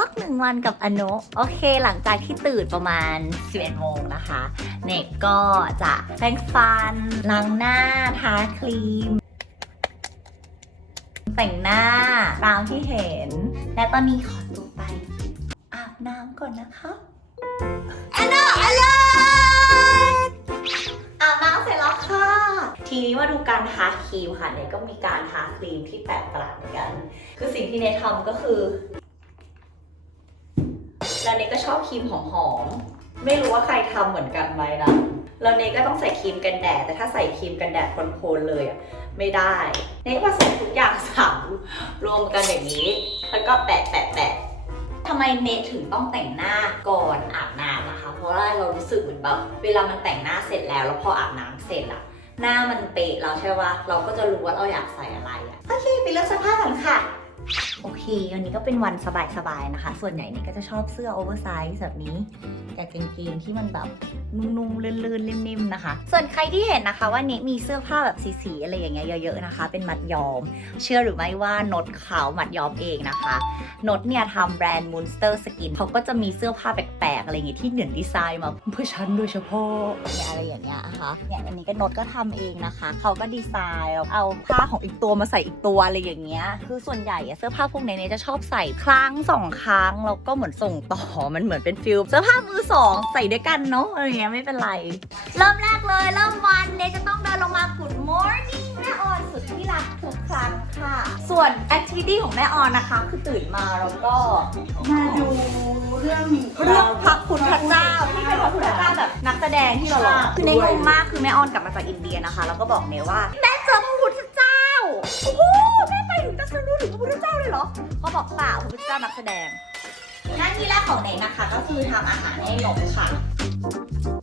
ล็อกหนึ่งวันกับอโนะโอเค หลังจากที่ตื่นประมาณ 11โมงนะคะ เนกก็จะแปรงฟัน ล้างหน้า ทาครีม แต่งหน้าตามที่เห็น และตอนนี้ขอตัวไป อาบน้ำก่อนนะคะอันนอันอาบน้ำเสร็จแล้วค่ะ ทีนี้มาดูการทาครีมค่ะ เนยก็มีการทาครีมที่แปลกประหลาดเหมือนกัน คือสิ่งที่เนยทำก็คือ แล้วเนก็ชอบครีมหอมๆ ไม่รู้ว่าใครทำเหมือนกันไหมนะแล้วเนก็ต้องใส่ครีมกันแดด แต่ถ้าใส่ครีมกันแดดโคนๆเลยอะไม่ได้ เนยผสมทุกอย่างสามรวมกันอย่างนี้ แล้วก็แปะแปะแปะทำไมเนถึงต้องแต่งหน้าก่อนอาบน้ำนะคะ เพราะว่าเรารู้สึกเหมือนแบบเวลามันแต่งหน้าเสร็จแล้ว แล้วพออาบน้ำเสร็จอะหน้ามันเป๊ะแล้วใช่ปะเราก็จะรู้ว่าเราอยากใส่อะไรอะโอเคไปเลือกเสื้อผ้ากันค่ะ โอเค วันนี้ก็เป็นวันสบายๆนะคะ ส่วนใหญ่เนี่ยก็จะชอบเสื้อโอเวอร์ไซส์แบบนี้ กับกางเกงที่มันแบบนุ่มๆลื่นๆนิ่มๆนะคะ ส่วนใครที่เห็นนะคะว่าเนยมีเสื้อผ้าแบบสีๆอะไรอย่างเงี้ยเยอะๆนะคะ เป็นมัดย้อม เชื่อหรือไม่ว่านดเขามัดย้อมเองนะคะนดเนี่ยทำแบรนด์ Monster Skin เขาก็จะมีเสื้อผ้าแปลกๆอะไรอย่างเงี้ยที่เหนือดีไซน์มาเพื่อฉันโดยเฉพาะเนี่ยอะไรอย่างเงี้ยนะคะเนี่ยอันนี้ก็นดก็ทำเองนะคะ เขาก็ดีไซน์เอาผ้าของอีกตัวมาใส่อีกตัวอะไรอย่างเงี้ยคือส่วนใหญ่เสื้อผ้าพวกนี้เนี่ยจะชอบใส่ครั้งสองครั้งแล้วก็เหมือนส่งต่อมันเหมือนเป็นฟิลเสื้อผ้ามือสองใส่ด้วยกันเนาะอะไรเงี้ยไม่เป็นไร เริ่มแรกเลย เริ่มวันเนยจะต้องเดินลงมา Good Morning แม่ออนสุดที่รักทุกครั้งค่ะ ส่วนแอคทิวิตี้ของแม่ออนนะคะ คือตื่นมาแล้วก็มาดูเรื่องเรื่องพระคุณพระเจ้าที่เป็นพระคุณพระเจ้าแบบนักแสดงที่เราร้องคือในงงมากคือแม่ออนกลับมาจากอินเดียนะคะ แล้วก็บอกเนยว่าแม่เจอพระพุณทธเจ้าโอ้โหแม่ไปถึงตัสรู้ถึงพระพุทธเจ้าเลยเหรอเขาบอกเปล่าพระพุทธเจ้านักแสดง หน้าที่แรกของเนยนะคะ ก็คือทำอาหารให้นกค่ะ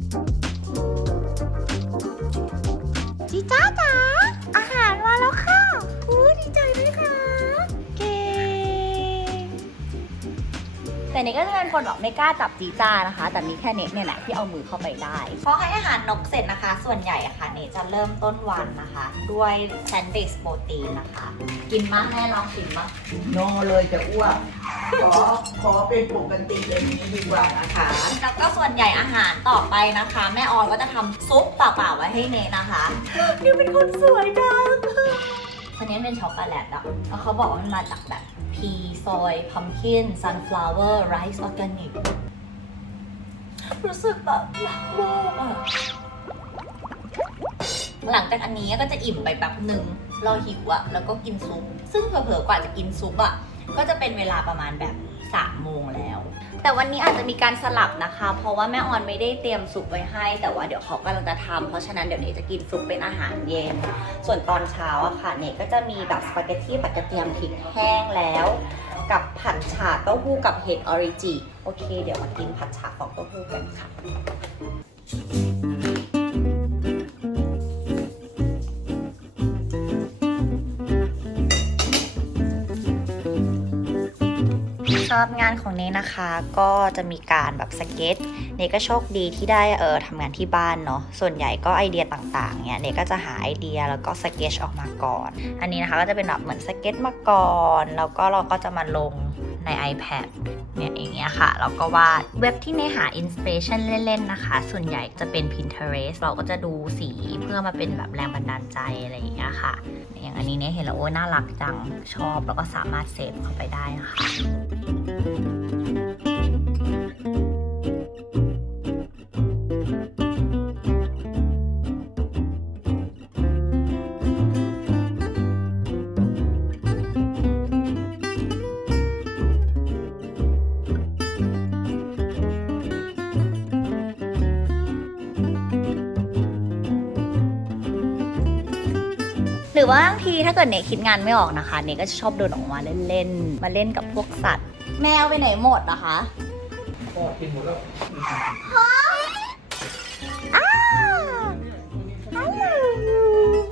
แต่เนยก็จะเป็นคนแบบไม่กล้าจับจีจ้านะคะ แต่มีแค่เนยเนี่ยแหละที่เอามือเข้าไปได้ พอให้อาหารนกเสร็จนะคะ ส่วนใหญ่อะค่ะเนยจะเริ่มต้นวันนะคะ ด้วยแซนด์วิชโปรตีนนะคะ กินมากแม่ลองชิมมากโนเลยจะอ้วกขอขอเป็นปกติอย่างนี้ดีกว่านะคะ แล้วก็ส่วนใหญ่อาหารต่อไปนะคะ แม่ออนก็จะทำซุปเปล่าๆไว้ให้เนยนะคะนี่เป็นคนสวยจังคนนี้ เป็นช็อกโกแลตอะแล้วเขาบอกว่ามันมาจากแบบพีซอยพัมคินซันฟลาวเวอร์ไรซ์ออร์แกนิกรู้สึกแบบรักโลกอะหลังจากอันนี้ก็จะอิ่มไปแบบหนึ่งเราหิวอะแล้วก็กินซุป ซึ่งเผลอๆกว่าจะกินซุปอะก็จะเป็นเวลาประมาณแบบสามโมงแล้ว แต่วันนี้อาจจะมีการสลับนะคะ เพราะว่าแม่ออนไม่ได้เตรียมซุปไว้ให้ แต่ว่าเดี๋ยวเขากำลังจะทำเพราะฉะนั้นเดี๋ยวเนยจะกินซุปเป็นอาหารเย็น ส่วนตอนเช้าอะค่ะเนยก็จะมีแบบสปาเกตตี้ผัดกระเทียมพริกแห้งแล้ว กับผัดฉาเต้าหู้กับเห็ดออริจิโอเค เดี๋ยวมากินผัดฉาของเต้าหู้กันค่ะ สำหรับงานของเนนะคะ ก็จะมีการแบบสเก็ตเนก็โชคดีที่ได้เออทำงานที่บ้านเนาะส่วนใหญ่ก็ไอเดียต่างๆเนี่ยเนก็จะหาไอเดียแล้วก็สเก็ตออกมาก่อน อันนี้นะคะก็จะเป็นแบบเหมือนสเก็ตมาก่อนแล้วก็เราก็จะมาลงใน iPad เนี่ยอย่างเงี้ยค่ะแล้วก็วาดเว็บที่เนหาอินสปิเรชันเล่น ๆ นะคะ ส่วนใหญ่จะเป็น Pinterest เราก็จะดูสีเพื่อมาเป็นแบบแรงบันดาลใจอะไรอย่างเงี้ยค่ะ อย่างอันนี้เนี่ยเห็นแล้วโอ้ยน่ารักจังชอบแล้วก็สามารถเซฟเข้าไปได้นะคะ หรือว่าบางทีถ้าเกิดเนคิดงานไม่ออกนะคะ เนก็จะชอบเดินออกมาเล่นๆ มาเล่นกับพวกสัตว์ แมวไปไหนหมดนะคะ ก็กินหมดแล้วอ้าวฮัลโหล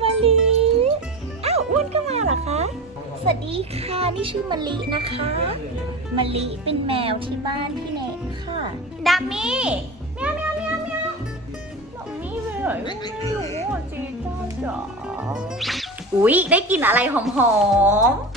มาลีอ้าวอ้วนก็มาเหรอคะ สวัสดีค่ะ นี่ชื่อมะลินะคะมะลิเป็นแมวที่บ้านพี่เนกค่ะ ดักมี่เมียวเมียวเมียวเมียวดักมี่ไปไหนไม่รู้อะจีจ้าจ๋าอุ๊ย ได้กลิ่นอะไรหอมๆ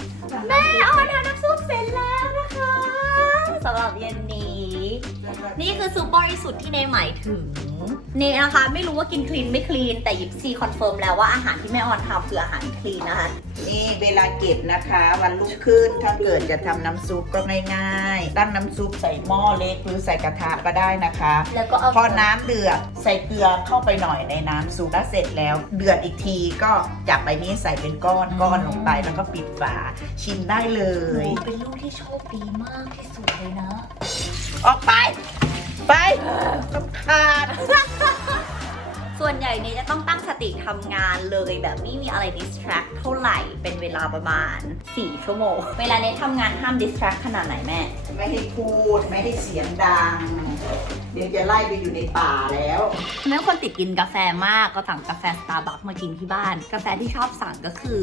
เร็จแล้วนะคะสรับเย็นนี้ นี่คือซุปบริสุทธิ์ที่เนหมายถึง นนะคะไม่รู้ว่ากินคลีนไม่คลีน แต่ยิปซีคอนเฟิร์มแล้วว่าอาหารที่แม่ออนทำคืออาหารคลีนนะคะ นี่เวลาเก็บนะคะ วันรุ่งขึ้นถ้าเกิดจะทำน้ำซุปก็ง่ายๆ ตั้งน้ำซุปใส่หม้อเล็กหรือใส่กระทะก็ได้นะคะ แล้วก็เอาพอน้ำเดือดใส่เกลือเข้าไปหน่อยในน้ำซุปแล้วเสร็จแล้ว เดือดอีกทีก็จับไปนี้ใส่เป็นก้อนก้อนลงไปแล้วก็ปิดฝาชิมได้เลหนูยเป็นลูกที่โชคดีมากที่สุดเลยนะ ออกไป ไปต้องคาญส่วนใหญ่เนี่ยจะต้องตั้งสติทำงานเลยแบบไม่มีอะไร distract เท่าไหร่เป็นเวลาประมาณ 4 ชั่วโมง เวลาเนี้ทำงานห้าม distract ขนาดไหนแม่ ไม่ให้พูด ไม่ให้เสียงดัง เดี๋ยวจะไล่ไปอยู่ในป่าแล้ว แม่คนติดกินกาแฟมากก็สั่งกาแฟสตาร์บัคมากินที่บ้าน กาแฟที่ชอบสั่งก็คือ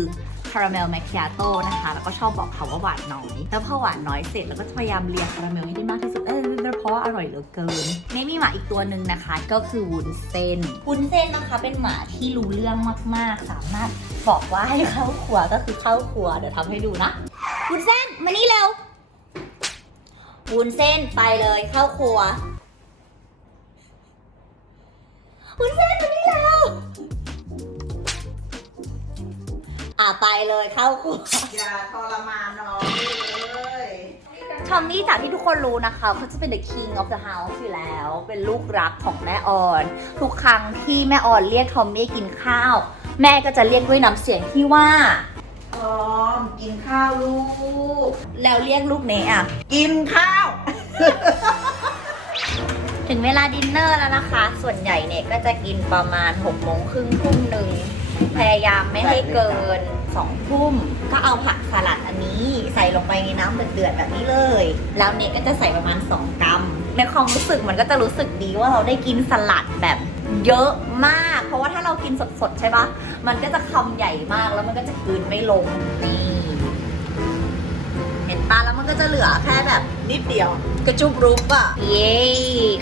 คาราเมลแมคคิอาโต้นะคะ แล้วก็ชอบบอกเขาว่าหวานน้อย แล้วพอหวานน้อยเสร็จแล้วก็จะพยายามเลียคาราเมลให้ได้มากที่สุดเออเพ ราะว่าอร่อยเหลือเกินนี่มีหมาอีกตัวหนึ่งนะคะ ก็คือวุ้นเส้นวุ้นเส้นนะคะเป็นหมาที่รู้เรื่องมากๆ สามารถบอกว่าให้เข้าครัวก็คือเข้าครัวเดี๋ยวทำให้ดูนะวุ้นเส้นมานี่เร็ววุ้นเส้นไปเลยเข้าครัววุ้นเส้นมานี่เร็วอะไปเลยเข้าครัวอย่าทรมานน้องเลย ทอมมี่จากที่ทุกคนรู้นะคะเขาจะเป็น the king of the house อยู่แล้ว เป็นลูกรักของแม่ออน ทุกครั้งที่แม่ออนเรียกทอมมี่กินข้าว แม่ก็จะเรียกด้วยน้ำเสียงที่ว่าพร้อมกินข้าวลูก แล้วเรียกลูกเนอะ กินข้าว ถึงเวลาดินเนอร์แล้วนะคะ ส่วนใหญ่เนี่ยก็จะกินประมาณ6กโมงครึ่งทุ่มหนึ่ง พยายามไม่ให้เกิน2ทุ่มก็เอาผักสลัดอันนี้ ใส่ลงไปในน้ำเดือดๆแบบนี้เลย แล้วเนี่ยก็จะใส่ประมาณ 2 กรัม ในความรู้สึกมันก็จะรู้สึกดีว่าเราได้กินสลัดแบบเยอะมาก เพราะว่าถ้าเรากินสดๆใช่ปะมันก็จะคำใหญ่มากแล้วมันก็จะกลืนไม่ลงนี่เห็นปะแล้วมันก็จะเหลือแค่แบบนิดเดียว กระจุบรุบอะเย้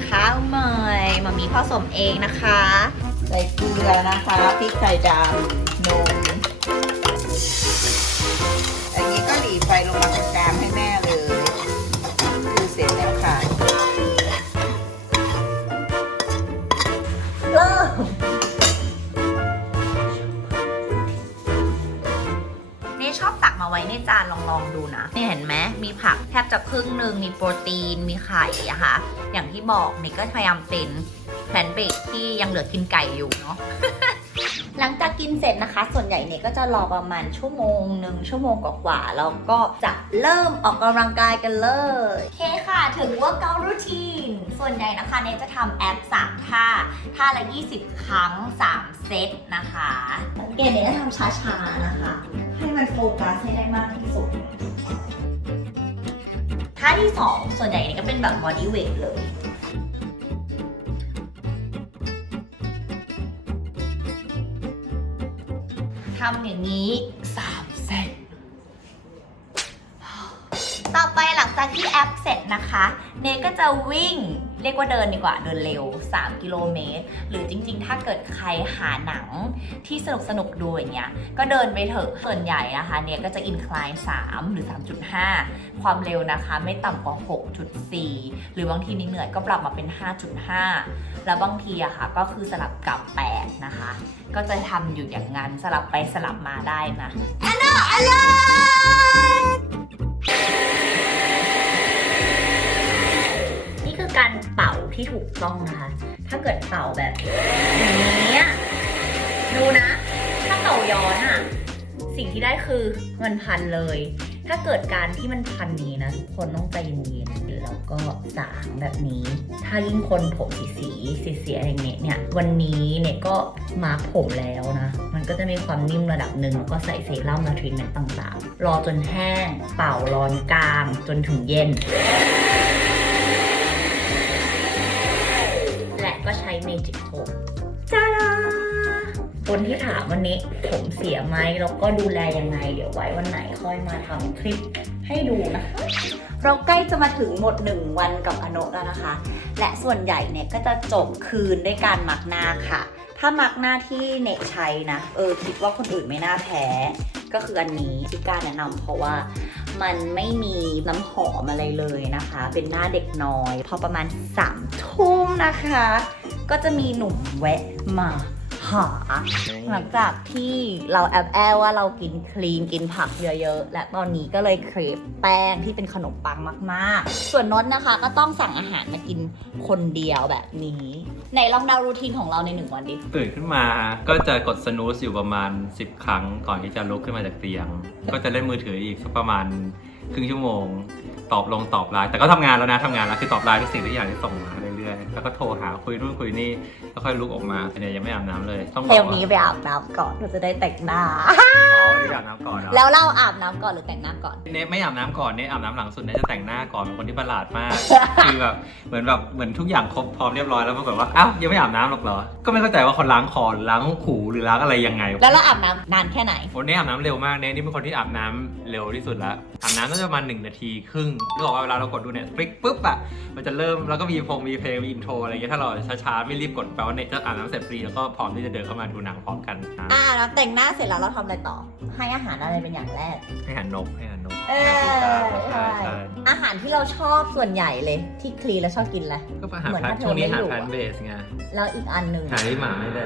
ข้าวใหม่มามีผสมเองนะคะ ส่เกลือนะคะพริกไทยดำนมอันนี้ก็หลีไฟลงมากลางๆให้แม่เลยคือเสร็จแล้วค่ะเริ่มนี่ชอบตักมาไว้ในจานลองลองดูนะ นี่เห็นไหมมีผักแทบจะครึ่งหนึ่งมีโปรตีนมีไข่อะค่ะ อย่างที่บอกนี่ก็พยายามเป็น พลนเบกที่ยังเหลือกินไก่อยู่เนาะ หลังจากกินเสร็จนะคะ ส่วนใหญ่เนี่ยก็จะรอประมาณชั่วโมงหนึ่งชั่วโมงกว่าๆแล้วก็จะเริ่มออกกำลังกายกันเลยโอเคค่ะ ถึงว่าเการูทีน ส่วนใหญ่นะคะเนี่ยจะทำแอป3ท่า ท่าละ 20 ครั้ง 3 เซตนะคะสังเกตเนี่ยจะทำช้าๆนะคะ ให้มันโฟกัสให้ได้มากที่สุดท่าที่ 2 ส่วนใหญ่เนี่ยก็เป็นแบบบอดี้เวทเลย ทำอย่างนี้3เซต จากที่แอปเสร็จนะคะ เนก็จะวิ่งเรียกว่าเดินดีกว่าเดินเร็ว 3 กิโลเมตร หรือจริงๆ ถ้าเกิดใครหาหนังที่สนุกสนุกๆดูอย่างเงี้ย ก็เดินไปเถอะส่วนใหญ่นะคะเนี่ยก็จะอินคลาย3หรือ 3.5 ความเร็วนะคะไม่ต่ำกว่า 6.4 หรือบางทีนี่เหนื่อยก็ปรับมาเป็น 5.5 แล้วบางทีอะค่ะก็คือสลับกับ 8 นะคะ ก็จะทำอยู่อย่างนั้นสลับไปสลับมาได้นะอันน่ะอันนี่คือ การเป่าที่ถูกต้องนะคะ ถ้าเกิดเป่าแบบอย่างนี้ดูนะ ถ้าเป่าย้อนอะสิ่งที่ได้คือมันพันเลย ถ้าเกิดการที่มันพันนี้นะทุกคนต้องใจเย็นๆแล้วก็สางแบบนี้ ถ้ายิ่งคนผมสีสีสีเสียๆอย่างเงี้ยเนี่ย วันนี้เนี่ยก็มาร์คผมแล้วนะ มันก็จะมีความนิ่มระดับหนึ่งแล้วก็ใส่เซรั่มและทรีทเมนต์ต่างๆ รอจนแห้ง เป่าร้อนกลางจนถึงเย็น คนที่ถามวันนี้ผมเสียไหมแล้วก็ดูแลยังไง เดี๋ยวไว้วันไหนค่อยมาทำคลิปให้ดูนะคะเราใกล้จะมาถึงหมด 1 วันกับอโนะแล้วนะคะ และส่วนใหญ่เนี่ยก็จะจบคืนด้วยการมักหน้าค่ะ ถ้ามักหน้าที่เนตใช้นะ เออคิดว่าคนอื่นไม่น่าแพ้ก็คืออันนี้ที่กล้ารแนะนำเพราะว่ามันไม่มีน้ำหอมอะไรเลยนะคะ เป็นหน้าเด็กน้อย พอประมาณ3ามทุ่มนะคะ ก็จะมีหนุ่มแวะมา หาหลังจากที่เราแอบแอบว่าเรากินคลีนกินผักเยอะๆ และตอนนี้ก็เลยเครฟแป้งที่เป็นขนมปังมากๆ ส่วนนนนะคะ ก็ต้องสั่งอาหารมากินคนเดียวแบบนี้ไหนลองเดารูทีนของเราในหนึ่งวันดิตื่นขึ้นมาก็จะกดสนูสอยู่ประมาณ 10 ครั้งก่อนที่จะลุกขึ้นมาจากเตียง ก็จะเล่นมือถืออีกสักประมาณครึ่งชั่วโมง ตอบลงตอบไลน์แต่ก็ทำงานแล้วนะทำงานแล้วคือตอบไลน์ทุกสิ่งทุกอย่างที่ส่งมา รื่อยๆ แล้วก็โทรหาคุยนู่นคุยนี่แล้วค่อยลุกออกมาแต่เนี่ยยังไม่อาบน้ำเลย ต้องบเทอกลว่านี้ไปอาบน้ำก่อนเราจะได้แต่งหน้า อ๋อ แล้วเราอาบน้ำก่อนหรือแต่งหน้าก่อน เนทไม่อาบน้ำก่อนเนทอาบน้ำหลังสุดเนทจะแต่งหน้าก่อนเป็นคนที่ประหลาดมาก คือแบบเหมือนแบบเหมือนทุกอย่างครบพร้อมเรียบร้อยแล้วปรากฏว่าอ้าวยังไม่อาบน้ำหรอกเหรอ ก็ไม่เข้าใจว่าคนล้างคอหรือล้างหูหรือล้างอะไรยังไงแล้วเราอาบน้ำนานแค่ไหนโอ้เนทอาบน้ำเร็วมากเนทนี่เป็นคนที่อาบน้ำเร็วที่สุดแล้วอาบน้ำน่าจะประมาณหนึ่งนาทีครึ่งนึกออกว่าเวลาเรากดดูเนี่ยฟลิกปุ๊บอะมันจะเริ่มแล้วก็มีพงมีเพลงมีอินโทรอะไรเงี้ยถ้าเราช้าๆไม่รีบกดแปลว่าเนทจะอาบน้ำเสร็จฟรีแล้วก็พร้อมที่จะเดินเข้ามาดูหนังพร้อมกัน อะอ่าเราแต่งหน้าเสร็จแล้วเราทำอะไรต่อ ให้อาหารอะไรเป็นอย่างแรกให้หันนกให้หั นนกเออใช่ใช่อาหารที่เราชอบส่วนใหญ่เลย ที่คลีนแล้วชอบกินอะไรก็อาหารเหมือนแพลถ้าเธอช่วงนี้ไม่อาหารอยู่แพลอะนเบสไงแล้วอีกอันหนึ่งหาที่หมาไม่ได้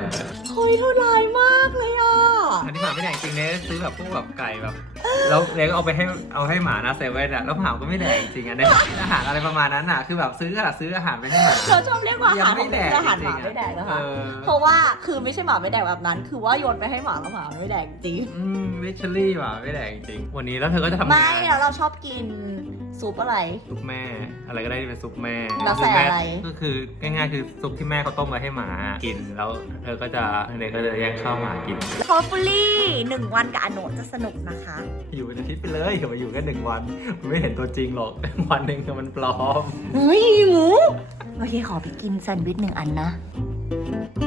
เฮ้ยเท่าไรายมากเลยอะอันที่หมาไม่แดกจริงเนสซื้อแบบพวกแบบไก่แบบแล้วเล็กเอาไปให้เอาให้หมานะเซเว่นอะแล้วหมาก็ไม่แดกจริงอะเนี่ยอาหารอะไรประมาณนั้นอะคือแบบซื้ออะซื้ออาหารไปให้หมาเราชอบเรียกว่าอายัหารไม่ของแดกอาหารหมาจริงๆไม่แดกนะคะเออเพราะว่าคือไม่ใช่หมาไม่แดกแบบนั้น คือว่าโยนไปให้หมาแล้วหมาไม่แดกจริงอืมวิชลี่หมาไม่แดกจริงวันนี้แล้วเธอก็จะทำไม่งานแล้วเราชอบกินซุปอะไร ซุปแม่ อะไรก็ได้ที่เป็นซุปแม่แล้วใส่ซุปแม่อะไร ก็คือง่ายๆคือซุปที่แม่เขาต้มไว้ให้หมากินแล้วเธอก็จะเนยก็จะแย่งข้าวหมากินฮอฟฟูลี่หนึ่งวันกับอโนจะสนุกนะคะ อยู่เป็นอาทิตย์ไปเลยอย่ามาอยู่แค่หนึ่งวันมันไม่เห็นตัวจริงหรอก วันหนึ่งมันปลอม เฮ้ยหมูโอเคขอไปกินแซนด์วิชหนึ่งอันนะอ